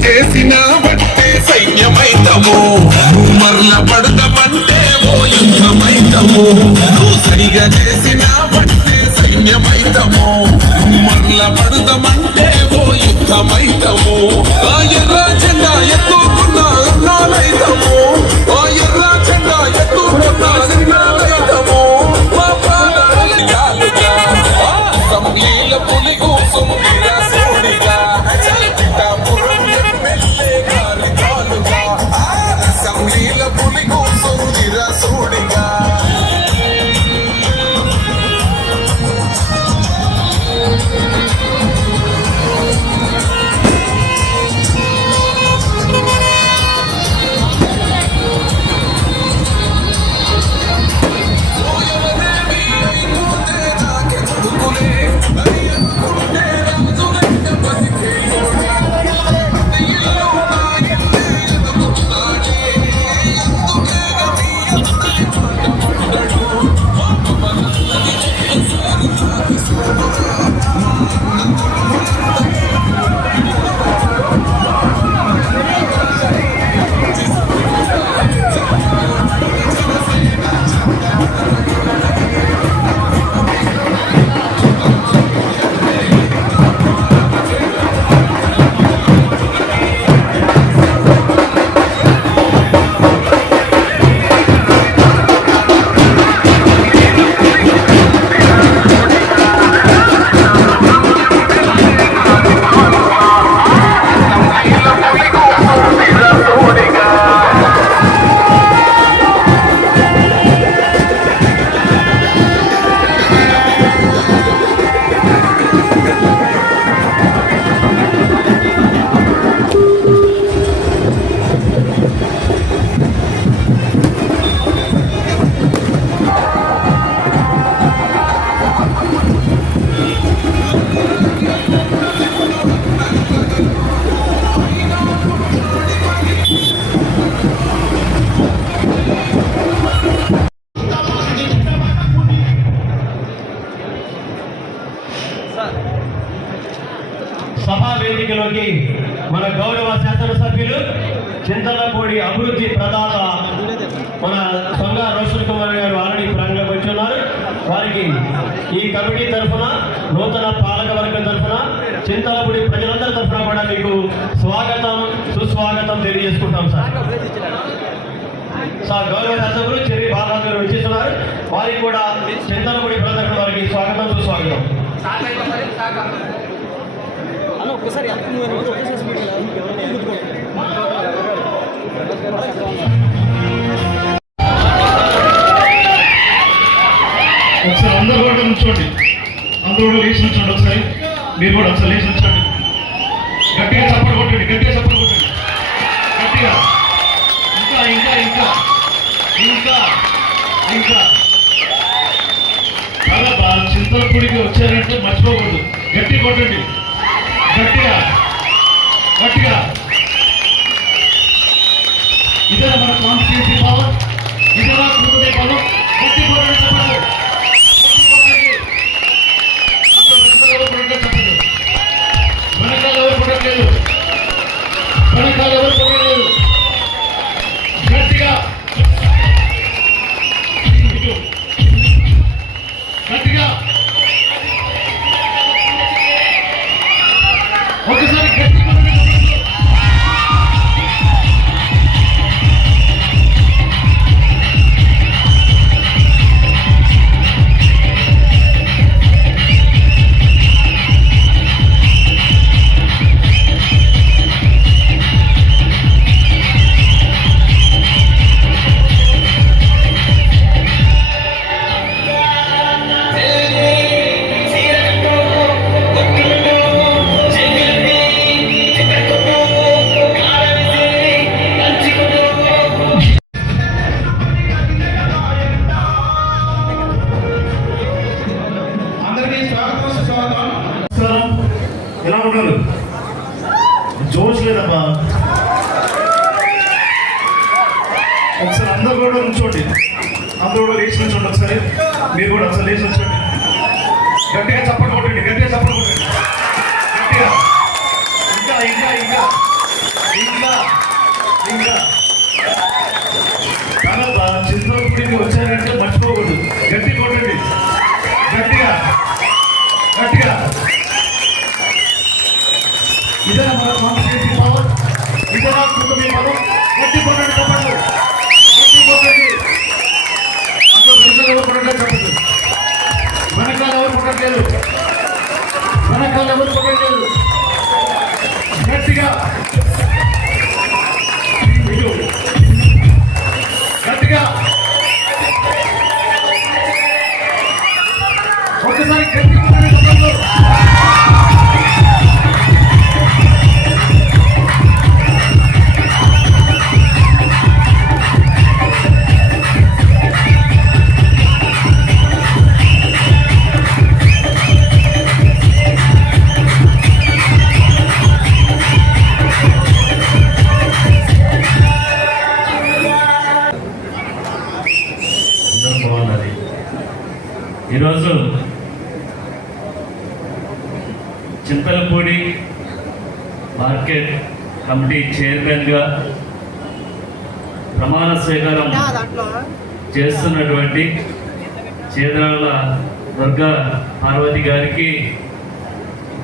చేసిన బట్టే సైన్యమైతము నువ్వు మరల పడదమంటే ఓ యుద్ధమైతము నువ్వు సరిగా చేసిన బట్టే సైన్యమైతము నువ్వు మరల పడదమంటే ఓ యుద్ధమైతము ఆ ఎర్ర జెండా ఎత్తుకున్న చింతలపూడి అభివృద్ధి ప్రదాత మన సొంగ రోషన్ కుమార్ గారు ఆల్రెడీ ప్రాంగణంలోకి వచ్చి ఉన్నారు. వారికి ఈ కమిటీ తరఫున నూతన పాలక వర్గం తరఫున చింతలపూడి ప్రజలందరి తరఫున కూడా మీకు స్వాగతం సుస్వాగతం తెలియజేసుకుంటాం సార్. సార్ గౌరవ శాసకులు చెర్రి బాలరాజు గారు వారికి కూడా చింతలపూడి ప్రజలకు వారికి స్వాగతం సుస్వాగతం. అన్న ఒక్కసారి నువ్వు ఒకసారి అందరూ కూడా కూర్చోండి అందరూ కూడా లేచి నుంచోండి ఒకసారి. మీరు కూడా ఒకసారి లేచి నుంచోండి గట్టిగా చప్పట్లు కొట్టండి గట్టిగా చప్పట్లు కొట్టండి. గట్టిగా. ఇంకా ఇంకా ఇంకా. ఇంకా ఇంకా. చాలా బాగా చింతలపూడికి వచ్చారంటే మర్చిపోకూడదు. గట్టి కొట్టండి. గట్టిగా. ఎలా ఉన్నారు జోష్ లేదమ్మా. ఒకసారి అందరు కూడా ఉంచోండి అందరూ కూడా లేచి నుంచోండి ఒకసారి. మీరు కూడా ఒకసారి లేచి ఉంచండి గట్టిగా చెప్పండి. ఇదే మన కాన్స్టిట్యూన్సీ పవర్. ఇదే కుటుంబీ పదం. గట్టి కొట్టండి చెప్పండి. గట్టి కొట్టండి అసలు ప్రజలు చెప్పండి. వెనకాల ఎవరు కొట్టట్లేదు వెనకాల ఎవరు గట్టిగా అందరూ బాగున్నది. ఈరోజు చింతలపూడి మార్కెట్ కమిటీ చైర్మన్గా ప్రమాణ స్వీకారం చేస్తున్నటువంటి చేదరాల దుర్గా పార్వతి గారికి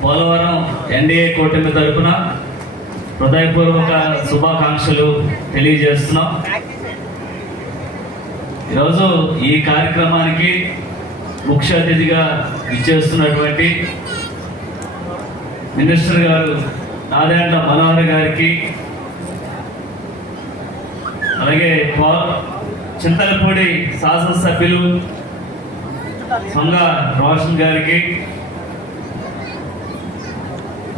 పోలవరం ఎన్డీఏ కూటమి తరపున హృదయపూర్వక శుభాకాంక్షలు తెలియజేస్తున్నాం. ఈరోజు ఈ కార్యక్రమానికి ముఖ్య అతిథిగా ఇచ్చేస్తున్నటువంటి మినిస్టర్ గారు నారాయణ మనోహర్ గారికి అలాగే చింతలపూడి శాసనసభ్యులు సొంగ రోషన్ గారికి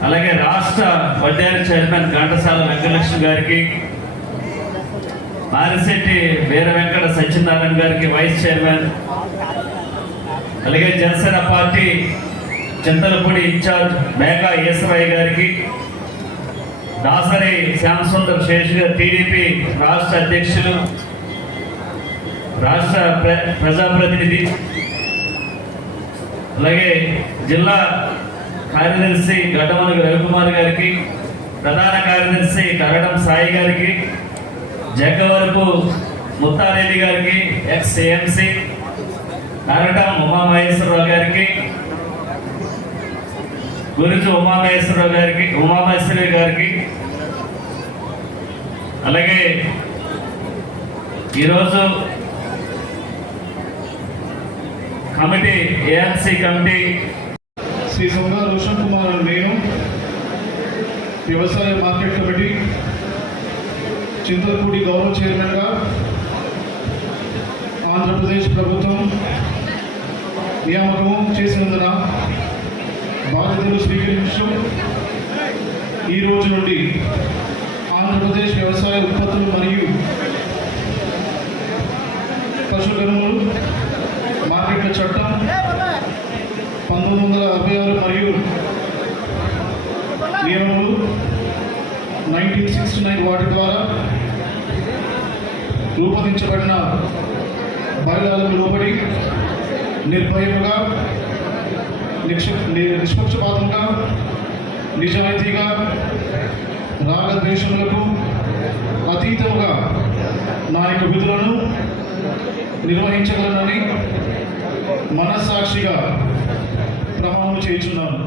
అలాగే రాష్ట్ర వడ్డేరు చైర్మన్ ఘంటసాల వెంకటలక్ష్మి గారికి మారిశెట్టి వీర వెంకట సత్యనారాయణ గారికి వైస్ చైర్మన్ అలాగే జనసేన పార్టీ చింతలపూడి ఇన్ఛార్జ్ మేఘా ఈశ్వరయ్య గారికి దాసరి శ్యామసుందర్ శేష్ గారు టీడీపీ రాష్ట్ర అధ్యక్షులు రాష్ట్ర ప్ర- ప్రజాప్రతినిధి అలాగే జిల్లా కార్యదర్శి గడ్డమనుగు రవికుమార్ గారికి ప్రధాన కార్యదర్శి కరడం సాయి గారికి జగ్గవరపు ముత్తారెడ్డి గారికి ఎక్స్ ఏఎంసీ నరటం ఉమామహేశ్వరరావు గారికి గురుజు ఉమామహేశ్వరరావు గారికి ఉమామహేశ్వరి గారికి అలాగే ఈరోజు committee AMC committee Shri Songa Roshan Kumar నేను వ్యవసాయ మార్కెట్ కమిటీ చింతలపూడి గౌరవ చైర్మన్గా ఆంధ్రప్రదేశ్ ప్రభుత్వం నియామకం చేసినందున బాధ్యతలు స్వీకరించడం ఈ రోజు నుండి ఆంధ్రప్రదేశ్ వ్యవసాయ ఉత్పత్తులు మరియు పశుగణములు మార్కెట్ల చట్టం పంతొమ్మిది వందల అరవై ఆరు మరియు నియమములు నైన్టీన్ సిక్స్టీ నైన్ వాటి ద్వారా రూపొందించబడిన బయలాలకు లోబడి నిర్భయముగా నిక్ష నిష్పక్షపాతంగా నిజాయితీగా రాగద్వేషములకు అతీతముగా నా యొక్క విధులను నిర్వహించగలనని మనస్సాక్షిగా ప్రమాణం చేస్తున్నాను